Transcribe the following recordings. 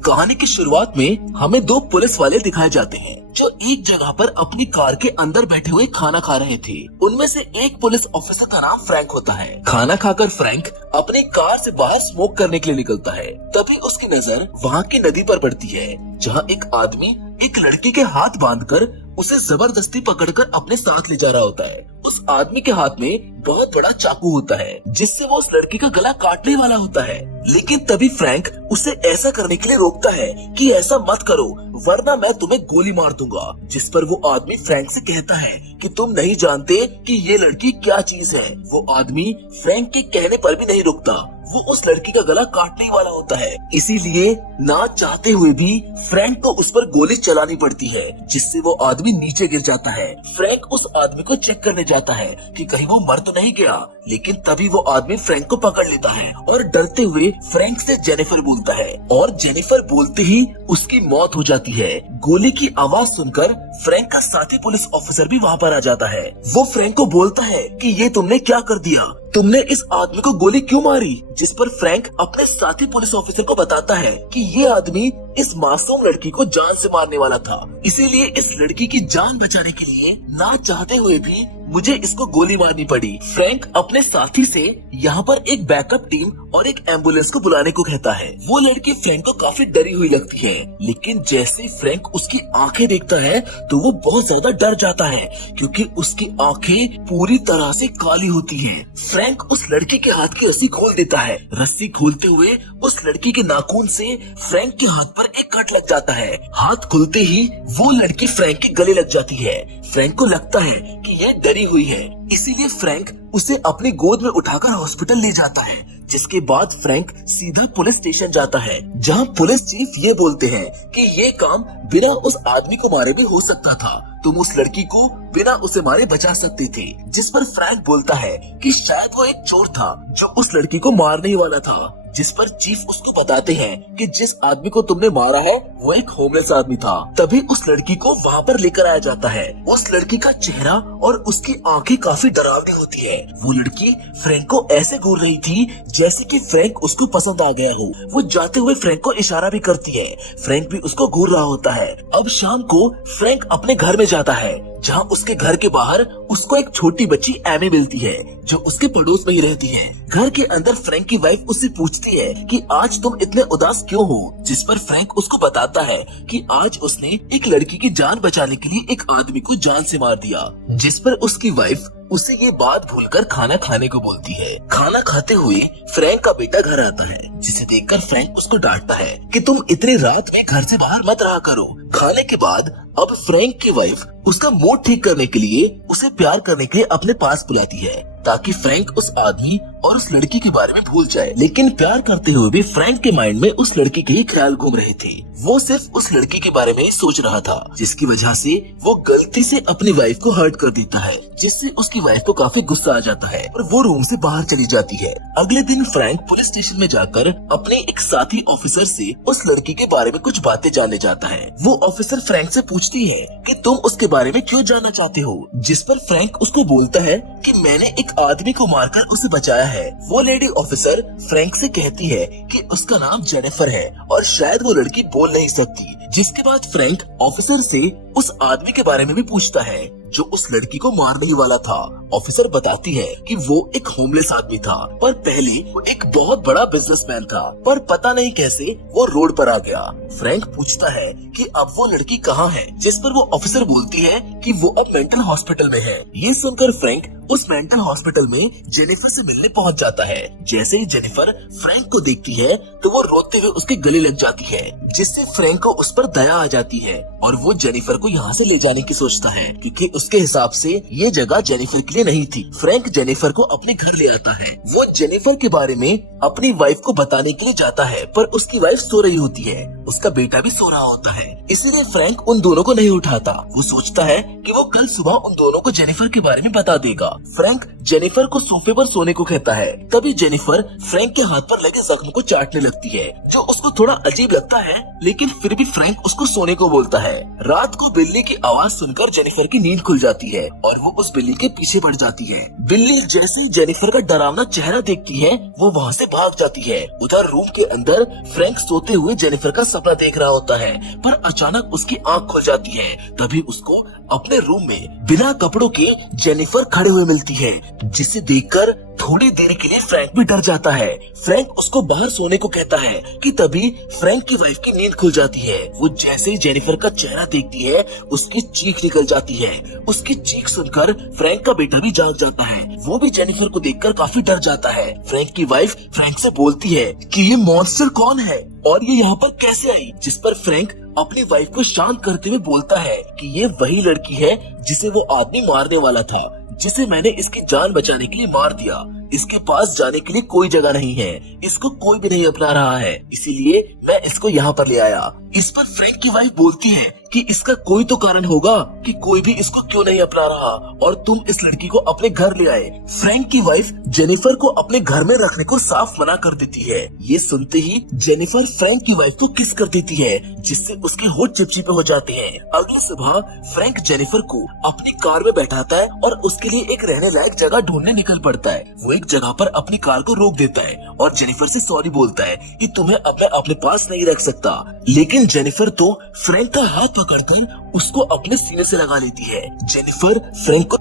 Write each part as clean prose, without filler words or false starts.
कहानी की शुरुआत में हमें दो पुलिस वाले दिखाए जाते हैं जो एक जगह पर अपनी कार के अंदर बैठे हुए खाना खा रहे थे। उनमें से एक पुलिस ऑफिसर का नाम फ्रैंक होता है। खाना खाकर फ्रैंक अपनी कार से बाहर स्मोक करने के लिए निकलता है। तभी उसकी नजर वहाँ की नदी पर पड़ती है जहाँ एक आदमी एक लड़की के हाथ बांधकर उसे जबरदस्ती पकड़कर अपने साथ ले जा रहा होता है। उस आदमी के हाथ में बहुत बड़ा चाकू होता है जिससे वो उस लड़की का गला काटने वाला होता है। लेकिन तभी फ्रैंक उसे ऐसा करने के लिए रोकता है कि ऐसा मत करो वरना मैं तुम्हें गोली मार दूंगा। जिस पर वो आदमी फ्रैंक से कहता है कि तुम नहीं जानते कि ये लड़की क्या चीज है। वो आदमी फ्रैंक के कहने पर भी नहीं रुकता, वो उस लड़की का गला काटने वाला होता है। इसीलिए ना चाहते हुए भी फ्रैंक को उस पर गोली चलानी पड़ती है जिससे वो आदमी नीचे गिर जाता है। फ्रैंक उस आदमी को चेक करने जाता है कि कहीं वो मर तो नहीं गया, लेकिन तभी वो आदमी फ्रैंक को पकड़ लेता है और डरते हुए फ्रैंक से जेनिफर बोलता है और जेनिफर बोलते ही उसकी मौत हो जाती है। गोली की आवाज सुनकर फ्रैंक का साथी पुलिस ऑफिसर भी वहाँ पर आ जाता है। वो फ्रैंक को बोलता है कि ये तुमने क्या कर दिया, तुमने इस आदमी को गोली क्यों मारी। जिस पर फ्रैंक अपने साथी पुलिस ऑफिसर को बताता है कि ये आदमी इस मासूम लड़की को जान से मारने वाला था, इसीलिए इस लड़की की जान बचाने के लिए ना चाहते हुए भी मुझे इसको गोली मारनी पड़ी। फ्रैंक अपने साथी से यहाँ पर एक बैकअप टीम और एक एम्बुलेंस को बुलाने को कहता है। वो लड़की फ्रैंक को काफी डरी हुई लगती है, लेकिन जैसे फ्रैंक उसकी आंखें देखता है तो वो बहुत ज्यादा डर जाता है क्योंकि उसकी आंखें पूरी तरह से काली होती हैं। फ्रैंक उस लड़की के हाथ की रस्सी खोल देता है। रस्सी खोलते हुए उस लड़की के नाखून से फ्रैंक के हाथ पर एक कट लग जाता है। हाथ खुलते ही वो लड़की फ्रैंक के गले लग जाती है। फ्रैंक को लगता है कि यह डरी हुई है, इसीलिए फ्रैंक उसे अपनी गोद में उठाकर हॉस्पिटल ले जाता है। जिसके बाद फ्रैंक सीधा पुलिस स्टेशन जाता है जहां पुलिस चीफ ये बोलते हैं कि ये काम बिना उस आदमी को मारे भी हो सकता था, तुम उस लड़की को बिना उसे मारे बचा सकते थे। जिस पर फ्रैंक बोलता है कि शायद वो एक चोर था जो उस लड़की को मारने ही वाला था। जिस पर चीफ उसको बताते हैं कि जिस आदमी को तुमने मारा है वो एक होमलेस आदमी था। तभी उस लड़की को वहाँ पर लेकर आया जाता है। उस लड़की का चेहरा और उसकी आंखें काफी डरावनी होती है। वो लड़की फ्रैंक को ऐसे घूर रही थी जैसे कि फ्रैंक उसको पसंद आ गया हो। वो जाते हुए फ्रैंक को इशारा भी करती है, फ्रैंक भी उसको घूर रहा होता है। अब शाम को फ्रैंक अपने घर में जाता है जहाँ उसके घर के बाहर उसको एक छोटी बच्ची एमी मिलती है जो उसके पड़ोस में ही रहती है। घर के अंदर फ्रैंक की वाइफ उससे पूछती है कि आज तुम इतने उदास क्यों हो। जिस पर फ्रैंक उसको बताता है कि आज उसने एक लड़की की जान बचाने के लिए एक आदमी को जान से मार दिया। जिस पर उसकी वाइफ उसे ये बात भूलकर खाना खाने को बोलती है। खाना खाते हुए फ्रैंक का बेटा घर आता है जिसे देखकर फ्रैंक उसको डांटता है कि तुम इतनी रात में घर से बाहर मत रहा करो। खाने के बाद अब फ्रैंक की वाइफ उसका मूड ठीक करने के लिए उसे प्यार करने के लिए अपने पास बुलाती है ताकि फ्रैंक उस आदमी और उस लड़की के बारे में भूल जाए। लेकिन प्यार करते हुए भी फ्रैंक के माइंड में उस लड़की के ही ख्याल घूम रहे थे। वो सिर्फ उस लड़की के बारे में ही सोच रहा था जिसकी वजह से वो गलती से अपनी वाइफ को हर्ट कर देता है, जिससे उसकी वाइफ को काफी गुस्सा आ जाता है और वो रूम से बाहर चली जाती है। अगले दिन फ्रैंक पुलिस स्टेशन में जाकर अपने एक साथी ऑफिसर से उस लड़की के बारे में कुछ बातें जानने जाता है। वो ऑफिसर फ्रैंक से पूछती है कि तुम उसके बारे में क्यों जानना चाहते हो। जिस पर फ्रैंक उसको बोलता है कि मैंने एक आदमी को मारकर उसे बचाया है। वो लेडी ऑफिसर फ्रैंक से कहती है कि उसका नाम जेनिफर है और शायद वो लड़की बोल नहीं सकती। जिसके बाद फ्रैंक ऑफिसर से उस आदमी के बारे में भी पूछता है जो उस लड़की को मारने ही वाला था। ऑफिसर बताती है कि वो एक होमलेस आदमी था, पर पहले वो एक बहुत बड़ा बिजनेसमैन था, पर पता नहीं कैसे वो रोड पर आ गया। फ्रैंक पूछता है कि अब वो लड़की कहाँ है, जिस पर वो ऑफिसर बोलती है कि वो अब मेंटल हॉस्पिटल में है। ये सुनकर फ्रैंक उस मेंटल हॉस्पिटल में जेनिफर से मिलने पहुंच जाता है। जैसे ही जेनिफर फ्रैंक को देखती है तो वो रोते हुए उसके गले लग जाती है, जिससे फ्रैंक को उस पर दया आ जाती है और वो जेनिफर को यहाँ से ले जाने की सोचता है क्योंकि उसके हिसाब से ये जगह जेनिफर के लिए नहीं थी। फ्रैंक जेनिफर को अपने घर ले आता है। वो जेनिफर के बारे में अपनी वाइफ को बताने के लिए जाता है, पर उसकी वाइफ सो रही होती है, उसका बेटा भी सो रहा होता है, इसीलिए फ्रैंक उन दोनों को नहीं उठाता। वो सोचता है कि वो कल सुबह उन दोनों को जेनिफर के बारे में बता देगा। फ्रैंक जेनिफर को सोफे पर सोने को कहता है। तभी जेनिफर फ्रैंक के हाथ पर लगे जख्म को चाटने लगती है, जो उसको थोड़ा अजीब लगता है, लेकिन फिर भी फ्रैंक उसको सोने को बोलता है। रात को बिल्ली की आवाज सुनकर जेनिफर की नींद खुल जाती है और वो उस बिल्ली के पीछे बढ़ जाती है। बिल्ली जैसे ही जेनिफर का डरावना चेहरा देखती है वो वहाँ से भाग जाती है। उधर रूम के अंदर फ्रैंक सोते हुए जेनिफर का सपना देख रहा होता है, पर अचानक उसकी आंख खुल जाती है। तभी उसको अपने रूम में बिना कपड़ों के जेनिफर खड़े हुए मिलती है, जिसे देखकर थोड़ी देर के लिए फ्रैंक भी डर जाता है। फ्रैंक उसको बाहर सोने को कहता है कि तभी फ्रैंक की वाइफ की नींद खुल जाती है। वो जैसे ही जेनिफर का चेहरा देखती है, उसकी चीख निकल जाती है। उसकी चीख सुनकर फ्रैंक का बेटा भी जाग जाता है। वो भी जेनिफर को देखकर काफी डर जाता है। फ्रैंक की वाइफ फ्रैंक से बोलती है कि ये मॉन्स्टर कौन है और ये यहाँ पर कैसे आई, जिस पर फ्रैंक अपनी वाइफ को शांत करते हुए बोलता है कि ये वही लड़की है जिसे वो आदमी मारने वाला था, जिसे मैंने इसकी जान बचाने के लिए मार दिया। इसके पास जाने के लिए कोई जगह नहीं है, इसको कोई भी नहीं अपना रहा है, इसीलिए मैं इसको यहाँ पर ले आया। इस पर फ्रैंक की वाइफ बोलती है कि इसका कोई तो कारण होगा कि कोई भी इसको क्यों नहीं अपना रहा और तुम इस लड़की को अपने घर ले आए। फ्रैंक की वाइफ जेनिफर को अपने घर में रखने को साफ मना कर देती है। ये सुनते ही जेनिफर फ्रैंक की वाइफ को किस कर देती है, जिससे उसके होठ चिपचिपे हो जाते हैं। अगली सुबह फ्रैंक जेनिफर को अपनी कार में बैठाता है और उसके लिए एक रहने लायक जगह ढूंढने निकल पड़ता है। वो एक जगह पर अपनी कार को रोक देता है और जेनिफर से सॉरी बोलता है कि तुम्हें अपने पास नहीं रख सकता। लेकिन जेनिफर तो फ्रैंक का हाथ पकड़कर उसको अपने सीने से लगा लेती है। जेनिफर फ्रैंक को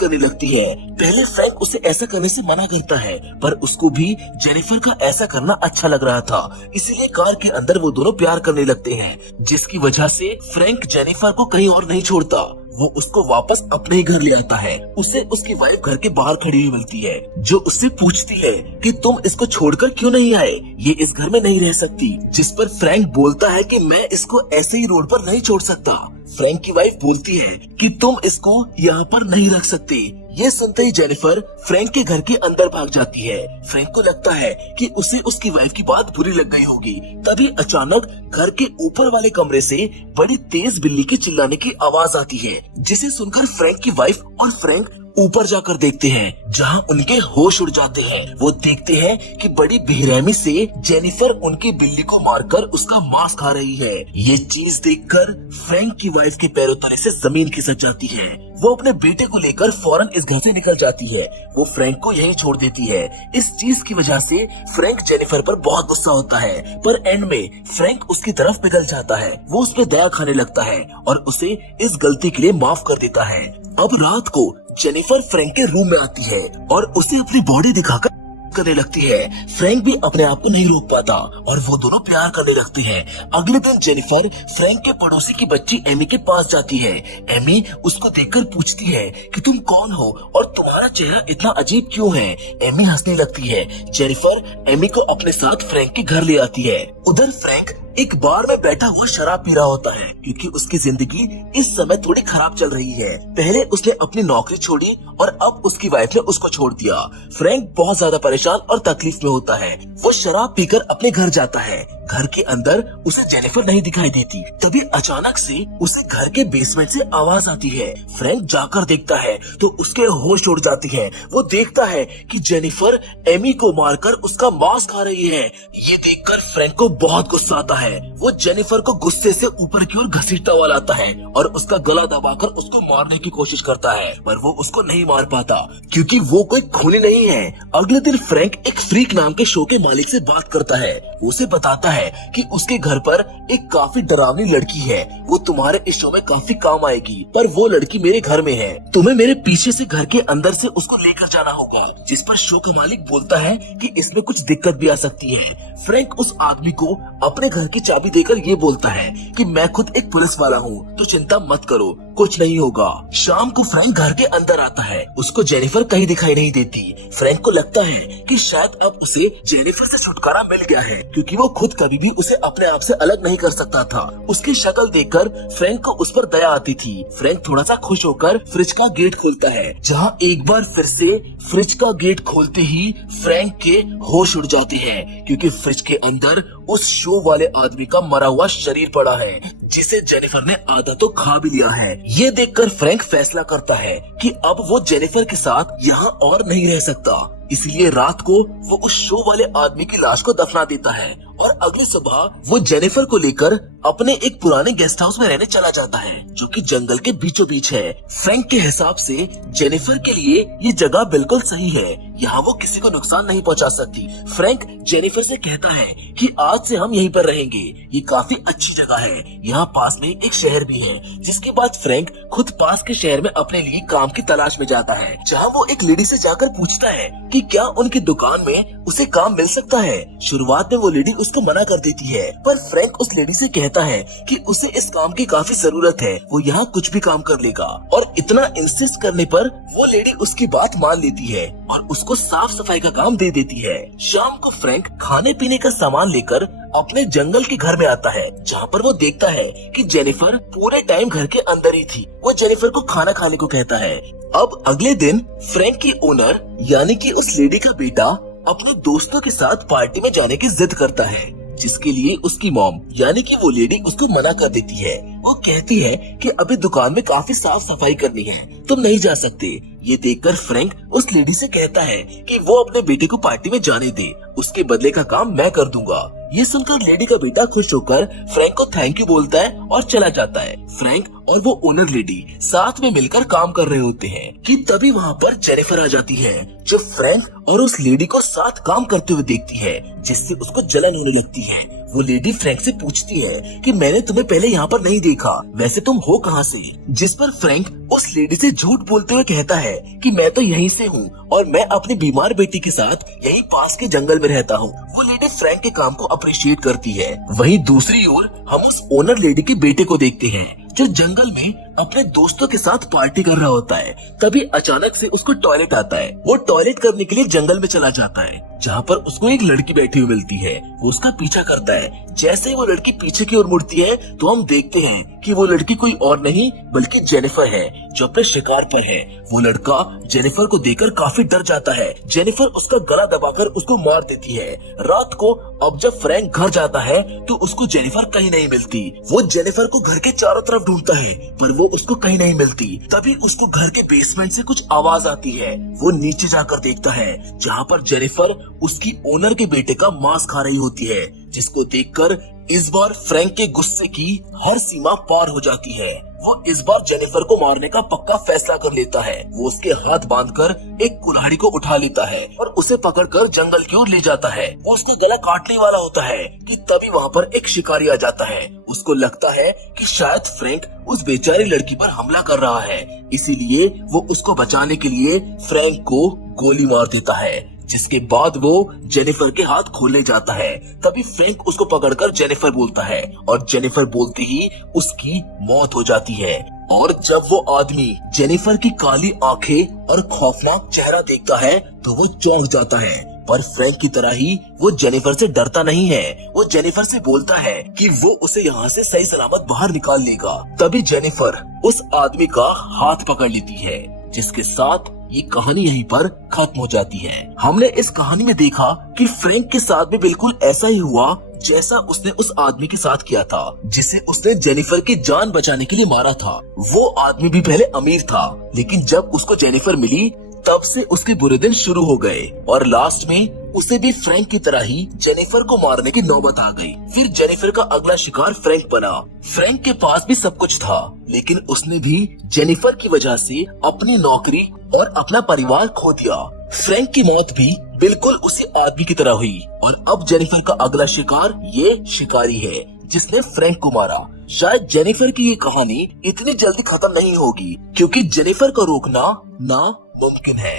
करने लगती है। पहले फ्रैंक उसे ऐसा करने से मना करता है, पर उसको भी जेनिफर का ऐसा करना अच्छा लग रहा था, इसीलिए कार के अंदर वो दोनों प्यार करने लगते हैं, जिसकी वजह से फ्रैंक जेनिफर को कहीं और नहीं छोड़ता। वो उसको वापस अपने ही घर ले आता है। उसे उसकी वाइफ घर के बाहर खड़ी हुई मिलती है, जो उससे पूछती है कि तुम इसको छोड़कर क्यों नहीं आए, ये इस घर में नहीं रह सकती। जिस पर फ्रैंक बोलता है कि मैं इसको ऐसे ही रोड पर नहीं छोड़ सकता। फ्रैंक की वाइफ बोलती है कि तुम इसको यहाँ पर नहीं रख सकते। ये सुनते ही जेनिफर फ्रैंक के घर के अंदर भाग जाती है। फ्रैंक को लगता है कि उसे उसकी वाइफ की बात बुरी लग गई होगी। तभी अचानक घर के ऊपर वाले कमरे से बड़ी तेज बिल्ली के चिल्लाने की आवाज आती है, जिसे सुनकर फ्रैंक की वाइफ और फ्रैंक ऊपर जाकर देखते हैं, जहां उनके होश उड़ जाते हैं। वो देखते हैं कि बड़ी बेरहमी से जेनिफर उनकी बिल्ली को मारकर उसका मांस खा रही है। ये चीज देखकर फ्रैंक की वाइफ के पैरों तले से जमीन खिसक जाती है। वो अपने बेटे को लेकर फौरन इस घर से निकल जाती है। वो फ्रैंक को यहीं छोड़ देती है। इस चीज की वजह से फ्रैंक जेनिफर पर बहुत गुस्सा होता है, पर एंड में फ्रैंक उसकी तरफ पिघल जाता है। वो उस पर दया खाने लगता है और उसे इस गलती के लिए माफ कर देता है। अब रात को जेनिफर फ्रैंक के रूम में आती है और उसे अपनी बॉडी दिखाकर करने लगती है। फ्रैंक भी अपने आप को नहीं रोक पाता और वो दोनों प्यार करने लगते हैं। अगले दिन जेनिफर फ्रैंक के पड़ोसी की बच्ची एमी के पास जाती है। एमी उसको देखकर पूछती है कि तुम कौन हो और तुम्हारा चेहरा इतना अजीब क्यों है। एमी हंसने लगती है। जेनिफर एमी को अपने साथ फ्रैंक के घर ले आती है। उधर फ्रैंक एक बार में बैठा हुआ शराब पी रहा होता है, क्योंकि उसकी जिंदगी इस समय थोड़ी खराब चल रही है। पहले उसने अपनी नौकरी छोड़ी और अब उसकी वाइफ ने उसको छोड़ दिया। फ्रैंक बहुत ज्यादा परेशान और तकलीफ में होता है। वो शराब पीकर अपने घर जाता है। घर के अंदर उसे जेनिफर नहीं दिखाई देती। तभी अचानक से उसे घर के बेसमेंट से आवाज आती है। फ्रैंक जाकर देखता है तो उसके होश उड़ जाती है। वो देखता है कि जेनिफर एमी को मारकर उसका मांस खा रही है। ये देखकर फ्रैंक को बहुत गुस्सा आता है। वो जेनिफर को गुस्से से ऊपर की ओर घसीटता हुआ लाता है और उसका गला दबाकर उसको मारने की कोशिश करता है, पर वो उसको नहीं मार पाता क्योंकि वो कोई खूनी नहीं है। अगले दिन फ्रैंक एक फ्रीक नाम के शो के मालिक से बात करता है। वो उसे बताता है कि उसके घर पर एक काफी डरावनी लड़की है। वो तुम्हारे इस शो में काफी काम आएगी, पर वो लड़की मेरे घर में है। तुम्हें मेरे पीछे से घर के अंदर से उसको लेकर जाना होगा। जिस पर शो का मालिक बोलता है कि इसमें कुछ दिक्कत भी आ सकती है। फ्रैंक उस आदमी को अपने घर की चाबी देकर ये बोलता है कि मैं खुद एक पुलिस वाला हूँ, तो चिंता मत करो, कुछ नहीं होगा। शाम को फ्रैंक घर के अंदर आता है। उसको जेनिफर कहीं दिखाई नहीं देती। फ्रैंक को लगता है कि शायद अब उसे जेनिफर से छुटकारा मिल गया है, क्योंकि वो खुद कभी भी उसे अपने आप से अलग नहीं कर सकता था। उसकी शक्ल देखकर फ्रैंक को उस पर दया आती थी। फ्रैंक थोड़ा सा खुश होकर फ्रिज का गेट खोलता है, जहाँ एक बार फिर से फ्रिज का गेट खोलते ही फ्रैंक के होश उड़ जाते हैं, क्योंकि फ्रिज के अंदर उस शो वाले आदमी का मरा हुआ शरीर पड़ा है, जिसे जेनिफर ने आधा तो खा भी लिया है। ये देखकर फ्रैंक फैसला करता है कि अब वो जेनिफर के साथ यहाँ और नहीं रह सकता। इसलिए रात को वो उस शो वाले आदमी की लाश को दफना देता है और अगली सुबह वो जेनिफर को लेकर अपने एक पुराने गेस्ट हाउस में रहने चला जाता है जो कि जंगल के बीचों बीच है। फ्रैंक के हिसाब से जेनिफर के लिए ये जगह बिल्कुल सही है, यहाँ वो किसी को नुकसान नहीं पहुंचा सकती। फ्रैंक जेनिफर से कहता है कि आज से हम यहीं पर रहेंगे, ये काफी अच्छी जगह है, यहाँ पास में एक शहर भी है। जिसके बाद फ्रैंक खुद पास के शहर में अपने लिए काम की तलाश में जाता है, जहाँ वो एक लेडी से जाकर पूछता है कि क्या उनकी दुकान में उसे काम मिल सकता है। शुरुआत में वो लेडी उसको मना कर देती है, पर फ्रैंक उस लेडी से कहता है कि उसे इस काम की काफी जरूरत है, वो यहाँ कुछ भी काम कर लेगा। और इतना इंसिस्ट करने पर वो लेडी उसकी बात मान लेती है और उसको साफ सफाई का काम दे देती है। शाम को फ्रैंक खाने पीने का सामान लेकर अपने जंगल के घर में आता है, जहाँ पर वो देखता है कि जेनिफर पूरे टाइम घर के अंदर ही थी। वो जेनिफर को खाना खाने को कहता है। अब अगले दिन फ्रैंक की ओनर यानी कि उस लेडी का बेटा अपने दोस्तों के साथ पार्टी में जाने की जिद करता है, जिसके लिए उसकी मॉम यानी कि वो लेडी उसको मना कर देती है। वो कहती है कि अभी दुकान में काफी साफ सफाई करनी है, तुम नहीं जा सकते। ये देखकर फ्रैंक उस लेडी से कहता है कि वो अपने बेटे को पार्टी में जाने दे, उसके बदले का काम मैं कर दूंगा। ये सुनकर लेडी का बेटा खुश होकर फ्रैंक को थैंक यू बोलता है और चला जाता है। फ्रैंक और वो ओनर लेडी साथ में मिलकर काम कर रहे होते हैं कि तभी वहाँ पर जेनिफर आ जाती है, जो फ्रैंक और उस लेडी को साथ काम करते हुए देखती है, जिससे उसको जलन होने लगती है। वो लेडी फ्रैंक से पूछती है कि मैंने तुम्हें पहले यहाँ पर नहीं देखा, वैसे तुम हो कहाँ से? जिस पर फ्रैंक उस लेडी से झूठ बोलते हुए कहता है कि मैं तो यहीं से हूँ और मैं अपनी बीमार बेटी के साथ यहीं पास के जंगल में रहता हूँ। वो लेडी फ्रैंक के काम को अप्रिशिएट करती है। वहीं दूसरी ओर हम उस ओनर लेडी के बेटे को देखते हैं, जो जंगल में अपने दोस्तों के साथ पार्टी कर रहा होता है। तभी अचानक से उसको टॉयलेट आता है। वो टॉयलेट करने के लिए जंगल में चला जाता है, जहाँ पर उसको एक लड़की बैठी हुई मिलती है। वो उसका पीछा करता है। जैसे ही वो लड़की पीछे की ओर मुड़ती है तो हम देखते हैं कि वो लड़की कोई और नहीं बल्कि जेनिफर है, जो अपने शिकार पर है। वो लड़का जेनिफर को देखकर काफी डर जाता है। जेनिफर उसका गला दबाकर उसको मार देती है। रात को अब जब फ्रैंक घर जाता है तो उसको जेनिफर कहीं नहीं मिलती। वो जेनिफर को घर के चारों तरफ ढूंढता है, पर वो उसको कहीं नहीं मिलती। तभी उसको घर के बेसमेंट से कुछ आवाज आती है। वो नीचे जाकर देखता है, जहाँ पर जेनिफर उसकी ओनर के बेटे का मांस खा रही होती है, जिसको देखकर इस बार फ्रैंक के गुस्से की हर सीमा पार हो जाती है। वो इस बार जेनिफर को मारने का पक्का फैसला कर लेता है। वो उसके हाथ बांधकर एक कुल्हाड़ी को उठा लेता है और उसे पकड़कर जंगल की ओर ले जाता है। वो उसको गला काटने वाला होता है कि तभी वहाँ पर एक शिकारी आ जाता है। उसको लगता है कि शायद फ्रैंक उस बेचारी लड़की पर हमला कर रहा है, इसीलिए वो उसको बचाने के लिए फ्रैंक को गोली मार देता है। जिसके बाद वो जेनिफर के हाथ खोलने जाता है। तभी फ्रैंक उसको पकड़कर जेनिफर बोलता है और जेनिफर बोलते ही उसकी मौत हो जाती है। और जब वो आदमी जेनिफर की काली आंखें और खौफनाक चेहरा देखता है तो वो चौंक जाता है। पर फ्रैंक की तरह ही वो जेनिफर से डरता नहीं है। वो जेनिफर से बोलता है कि वो उसे यहाँ से सही सलामत बाहर निकाल लेगा। तभी जेनिफर उस आदमी का हाथ पकड़ लेती है, जिसके साथ ये कहानी यहीं पर खत्म हो जाती है। हमने इस कहानी में देखा कि फ्रैंक के साथ भी बिल्कुल ऐसा ही हुआ जैसा उसने उस आदमी के साथ किया था, जिसे उसने जेनिफर की जान बचाने के लिए मारा था। वो आदमी भी पहले अमीर था, लेकिन जब उसको जेनिफर मिली तब से उसके बुरे दिन शुरू हो गए और लास्ट में उसे भी फ्रैंक की तरह ही जेनिफर को मारने की नौबत आ गई। फिर जेनिफर का अगला शिकार फ्रैंक बना। फ्रैंक के पास भी सब कुछ था, लेकिन उसने भी जेनिफर की वजह से अपनी नौकरी और अपना परिवार खो दिया। फ्रैंक की मौत भी बिल्कुल उसी आदमी की तरह हुई और अब जेनिफर का अगला शिकार ये शिकारी है जिसने फ्रैंक को मारा। शायद जेनिफर की ये कहानी इतनी जल्दी खत्म नहीं होगी, क्योंकि जेनिफर को रोकना ना मुमकिन है।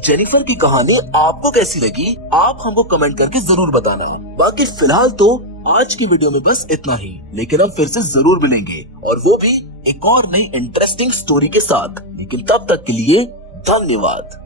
जेनिफर की कहानी आपको कैसी लगी, आप हमको कमेंट करके जरूर बताना। बाकी फिलहाल तो आज की वीडियो में बस इतना ही, लेकिन हम फिर से जरूर मिलेंगे और वो भी एक और नई इंटरेस्टिंग स्टोरी के साथ। लेकिन तब तक के लिए धन्यवाद।